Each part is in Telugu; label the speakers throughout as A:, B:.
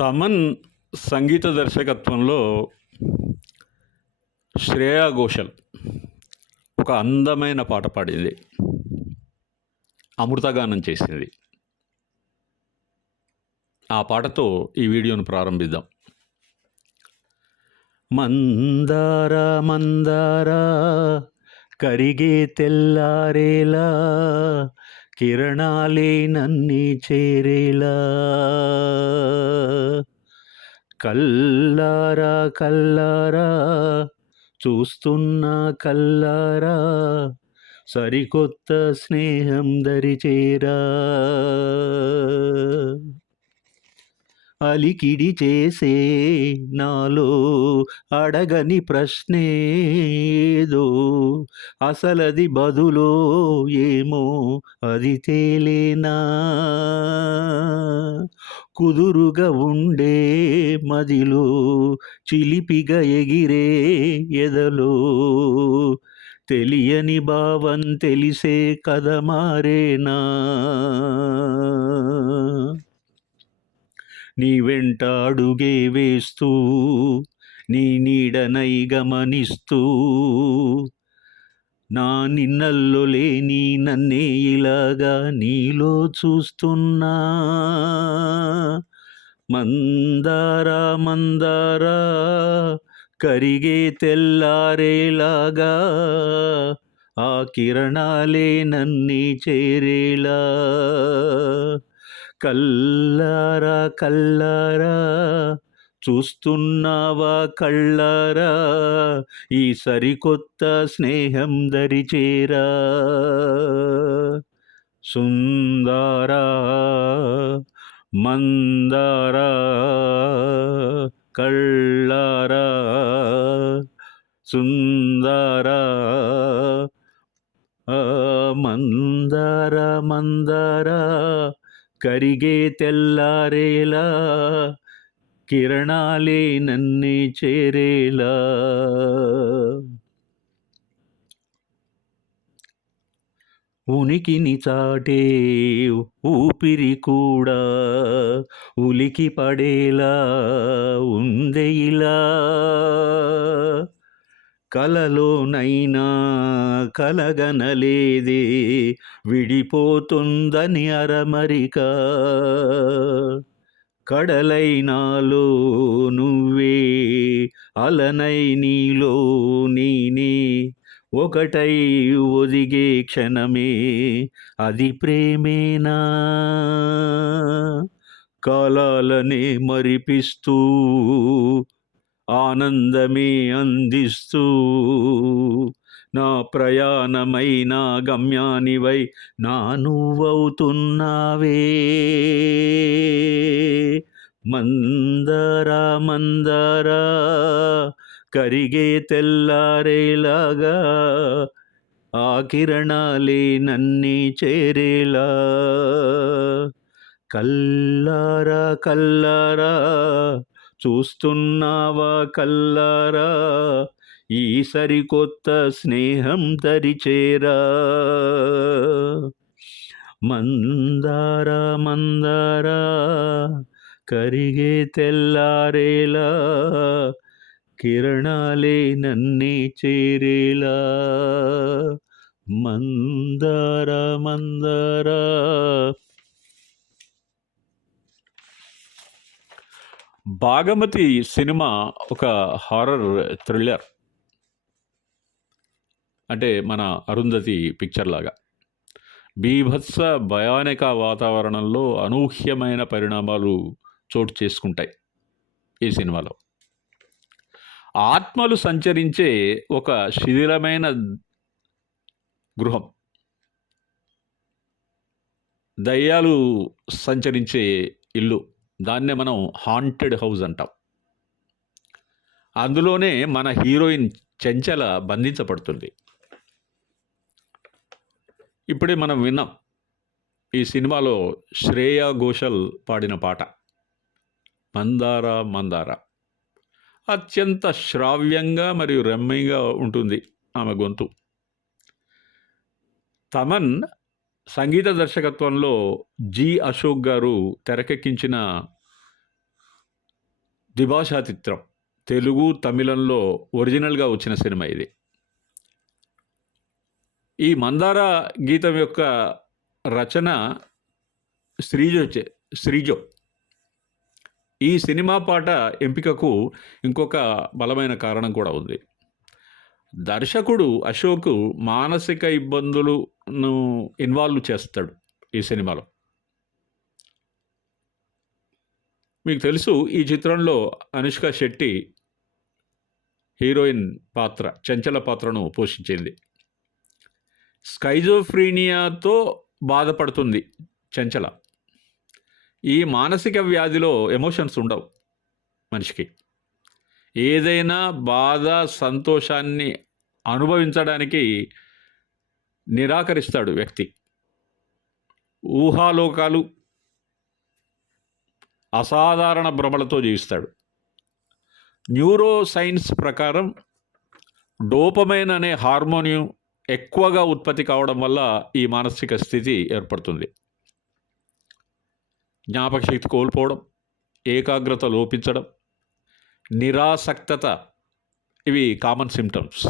A: తమన్ సంగీత దర్శకత్వంలో శ్రేయా ఘోషల్ ఒక అందమైన పాట పాడింది. అమృతగానం చేసింది. ఆ పాటతో ఈ వీడియోను ప్రారంభిద్దాం. మందార మందార కరిగే తెల్లారేలా కిరణాలే నన్ని చేరేలా. కల్లారా కల్లారా చూస్తున్నా కల్లారా సరికొత్త స్నేహం దరిచేరా. అలికిడి చేసే నాలో అడగని ప్రశ్నేదో అసలది బదులో ఏమో అది తేలేనా? కుదురుగా ఉండే మదిలో చిలిపిగా ఎగిరే ఎదలో తెలియని భావం తెలిసే కథ మారేనా? నీ వెంట అడుగే వేస్తూ నీ నీడనై గమనిస్తూ నా నిన్నల్లో లేని నన్నే ఇలాగా నీలో చూస్తున్నా. మందారా మందారా కరిగే తెల్లారేలాగా ఆ కిరణాలే నన్ని చేరేలా. కల్లారా కల్లారా చూస్తున్నావా కళ్ళారా ఈ సరికొత్త స్నేహం దరిచేరా సుందారా మందారా కళ్ళారా సుందారా ఆ, మందార కరిగే తెల్లారేలా కిరణాలే నన్నే చేరేలా. ఉనికిని చాటే ఊపిరి కూడా ఉలికి పడేలా ఉందే ఇలా కలలోనైనా కలగనలేదే విడిపోతుందని అరమరిక. కడలైనాలో నువ్వే అలనై నీలో నేనే. ఒకటై ఒదిగే క్షణమే అది ప్రేమేనా? కాలాలనే మరిపిస్తూ ఆనందమే అందిస్తూ నా ప్రయాణమైన గమ్యానివై నా నువ్వవుతున్నావే. మందరా మందరా కరిగే తెల్లారేలాగా ఆ కిరణాలే నన్ని చేరేలా. కల్లారా కల్లారా చూస్తున్నావా కల్లారా? ఈ సరికొత్త స్నేహం తరిచేరా? మందారా మందారా కరిగే తెల్లారేలా కిరణాలే నన్నే చేరేలా? మందార మందారా భాగమతి సినిమా ఒక హారర్ థ్రిల్లర్. అంటే మన అరుంధతి పిక్చర్ లాగా. బీభత్స భయానక వాతావరణంలో అనూహ్యమైన పరిణామాలు చోటు చేసుకుంటాయి ఈ సినిమాలో. ఆత్మలు సంచరించే ఒక శిథిలమైన గృహం. దయ్యాలు సంచరించే ఇల్లు. దాన్నే మనం హాంటెడ్ హౌస్ అంటాం. అందులోనే మన హీరోయిన్ చెంచల బంధించబడుతుంది. ఇప్పుడే మనం విన్నాం ఈ సినిమాలో శ్రేయా ఘోషల్ పాడిన పాట మందార మందార. అత్యంత శ్రావ్యంగా మరియు రమ్యంగా ఉంటుంది ఆమె గొంతు. తమన్ సంగీత దర్శకత్వంలో జి అశోక్ గారు తెరకెక్కించిన ద్విభాషా చిత్రం తెలుగు తమిళంలో ఒరిజినల్గా వచ్చిన సినిమా ఇది. ఈ మందార గీతం యొక్క రచన శ్రీజో శ్రీజో. ఈ సినిమా పాట ఎంపికకు ఇంకొక బలమైన కారణం కూడా ఉంది. దర్శకుడు అశోక్ మానసిక ఇబ్బందులను ఇన్వాల్వ్ చేస్తాడు ఈ సినిమాలో. మీకు తెలుసు ఈ చిత్రంలో అనుష్క శెట్టి హీరోయిన్ పాత్ర చంచల పాత్రను పోషించింది. స్కైజోఫ్రీనియాతో బాధపడుతుంది చంచల. ఈ మానసిక వ్యాధిలో ఎమోషన్స్ ఉండవు మనిషికి. ఏదైనా బాధ సంతోషాన్ని అనుభవించడానికి నిరాకరిస్తాడు వ్యక్తి. ఊహాలోకాలు అసాధారణ భ్రమలతో జీవిస్తాడు. న్యూరో సైన్స్ ప్రకారం డోపమైన్ అనే హార్మోనియం ఎక్కువగా ఉత్పత్తి కావడం వల్ల ఈ మానసిక స్థితి ఏర్పడుతుంది. జ్ఞాపక శక్తి కోల్పోవడం ఏకాగ్రత లోపించడం నిరాసక్తత. ఇవి కామన్ సిమ్టమ్స్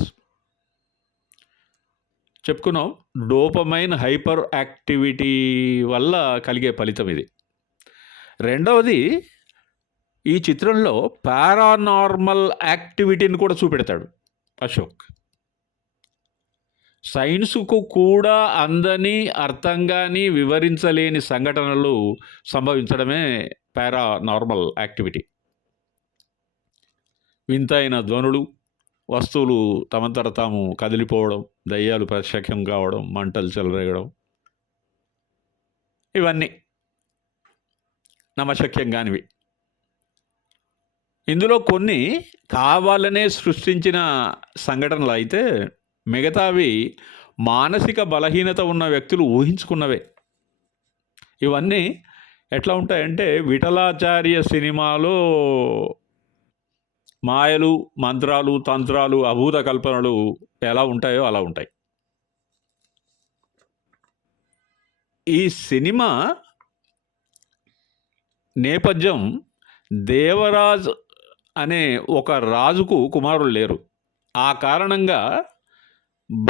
A: చెప్పుకున్నాం డోపమైన్ హైపర్ యాక్టివిటీ వల్ల కలిగే ఫలితం ఇది. రెండవది ఈ చిత్రంలో పారానార్మల్ యాక్టివిటీని కూడా చూపెడతాడు అశోక్. సైన్స్కు కూడా అందని అర్థంగాని వివరించలేని సంఘటనలు సంభవించడమే పారానార్మల్ యాక్టివిటీ. వింతైన ధ్వనులు వస్తువులు తమంతట తాము కదిలిపోవడం దయ్యాలు ప్రత్యక్షం కావడం మంటలు చెలరేగడం. ఇవన్నీ నమశక్యం కానివి. ఇందులో కొన్ని కావాలనే సృష్టించిన సంఘటనలు అయితే మిగతావి మానసిక బలహీనత ఉన్న వ్యక్తులు ఊహించుకున్నవే. ఇవన్నీ ఎట్లా ఉంటాయంటే విఠలాచార్య సినిమాలో మాయలు మంత్రాలు తంత్రాలు అభూత కల్పనలు ఎలా ఉంటాయో అలా ఉంటాయి. ఈ సినిమా నేపథ్యం దేవరాజ్ అనే ఒక రాజుకు కుమారులు లేరు. ఆ కారణంగా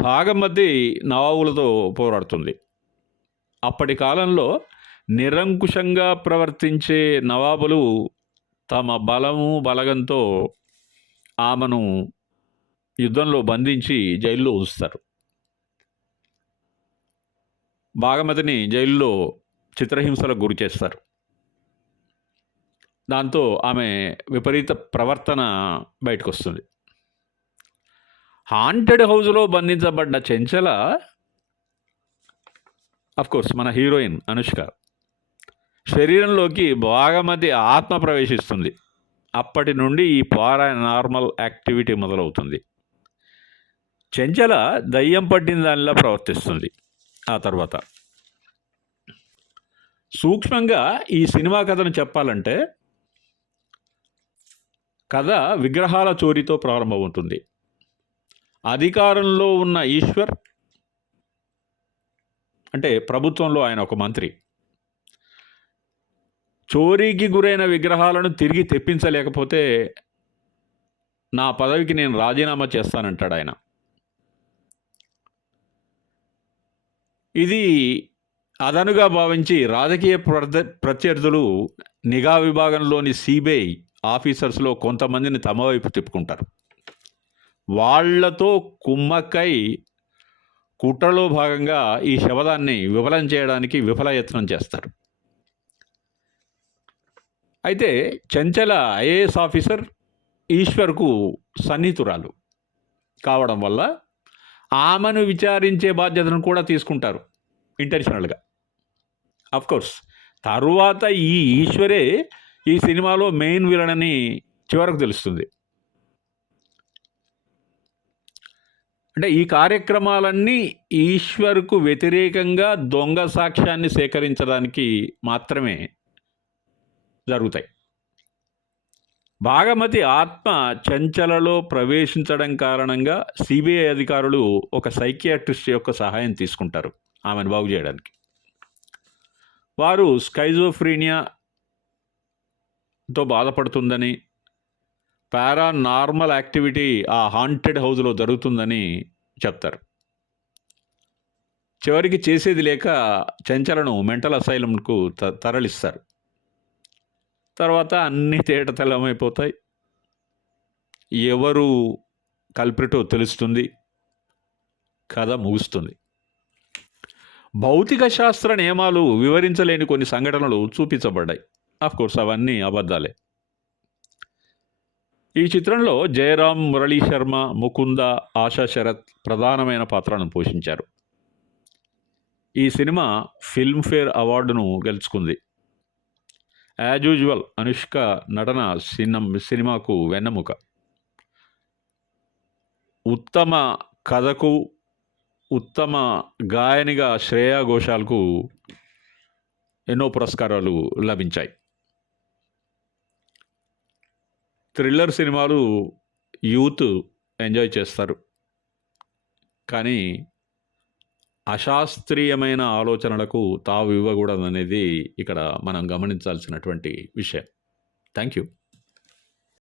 A: భాగమతి నవాబులతో పోరాడుతుంది. అప్పటి కాలంలో నిరంకుశంగా ప్రవర్తించే నవాబులు తమ బలము బలగంతో ఆమెను యుద్ధంలో బంధించి జైల్లో ఉంచుతారు. భాగమతిని జైల్లో చిత్రహింసలకు గురి చేస్తారు. దాంతో ఆమె విపరీత ప్రవర్తన బయటకు వస్తుంది హాంటెడ్ హౌస్లో బంధించబడ్డ చెంచల కోర్స్ మన హీరోయిన్ అనుష్క. శరీరంలోకి భాగమతి ఆత్మ ప్రవేశిస్తుంది. అప్పటి నుండి ఈ పారా నార్మల్ యాక్టివిటీ మొదలవుతుంది. చెంచల దయ్యం పట్టిన దానిలా ప్రవర్తిస్తుంది. ఆ తర్వాత సూక్ష్మంగా ఈ సినిమా కథను చెప్పాలంటే కథ విగ్రహాల చోరీతో ప్రారంభమవుతుంది. అధికారంలో ఉన్న ఈశ్వర్ అంటే ప్రభుత్వంలో ఆయన ఒక మంత్రి. చోరీకి గురైన విగ్రహాలను తిరిగి తెప్పించలేకపోతే నా పదవికి నేను రాజీనామా చేస్తానంటాడు ఆయన. ఇది అదనుగా భావించి రాజకీయ ప్రద ప్రత్యర్థులు నిఘా విభాగంలోని సిబిఐ ఆఫీసర్స్లో కొంతమందిని తమ వైపు తిప్పుకుంటారు. వాళ్ళతో కుమ్మక్కై కుట్రలో భాగంగా ఈ శవదాన్ని విఫలం చేయడానికి విఫలయత్నం చేస్తారు. అయితే చంచల ఐఏఎస్ ఆఫీసర్ ఈశ్వర్కు సన్నిహితురాలు కావడం వల్ల ఆమెను విచారించే బాధ్యతను కూడా తీసుకుంటారు ఇంటెన్షనల్గా కోర్స్ తరువాత ఈ ఈశ్వరే ఈ సినిమాలో మెయిన్ విలన్ అని చివరకు తెలుస్తుంది. అంటే ఈ కార్యక్రమాలన్నీ ఈశ్వర్కు వ్యతిరేకంగా దొంగ సాక్ష్యాన్ని సేకరించడానికి మాత్రమే జరుగుతాయి. భాగమతి ఆత్మ చంచలలో ప్రవేశించడం కారణంగా సిబిఐ అధికారులు ఒక సైకియాట్రిస్ట్ యొక్క సహాయం తీసుకుంటారు ఆమెను బాగు చేయడానికి. వారు స్కైజోఫ్రీనియాతో బాధపడుతుందని పారానార్మల్ యాక్టివిటీ ఆ హాంటెడ్ హౌస్లో జరుగుతుందని చెప్తారు. చివరికి చేసేది లేక చెంచలను మెంటల్ అసైలంకు తరలిస్తారు. తర్వాత అన్ని తేటతలమైపోతాయి ఎవరు కల్ప్రిటో తెలుస్తుంది. కథ ముగుస్తుంది. భౌతిక శాస్త్ర నియమాలు వివరించలేని కొన్ని సంఘటనలు చూపించబడ్డాయి. కోర్స్ అవన్నీ అబద్ధాలే. ఈ చిత్రంలో జయరాం మురళీ శర్మ ముకుంద ఆశా శరత్ ప్రధానమైన పాత్రను పోషించారు. ఈ సినిమా ఫిల్మ్ఫేర్ అవార్డును గెలుచుకుంది. యాజ్ యూజువల్ అనుష్క నటన సినిమా సినిమాకు వెన్నెముక ఉత్తమ కథకు ఉత్తమ గాయనిగా శ్రేయా ఘోషాల్కు ఎన్నో పురస్కారాలు లభించాయి. థ్రిల్లర్ సినిమాలు యూత్ ఎంజాయ్ చేస్తారు. కానీ అశాస్త్రీయమైన ఆలోచనలకు తావు ఇవ్వకూడదనేది ఇక్కడ మనం గమనించాల్సినటువంటి విషయం. Thank you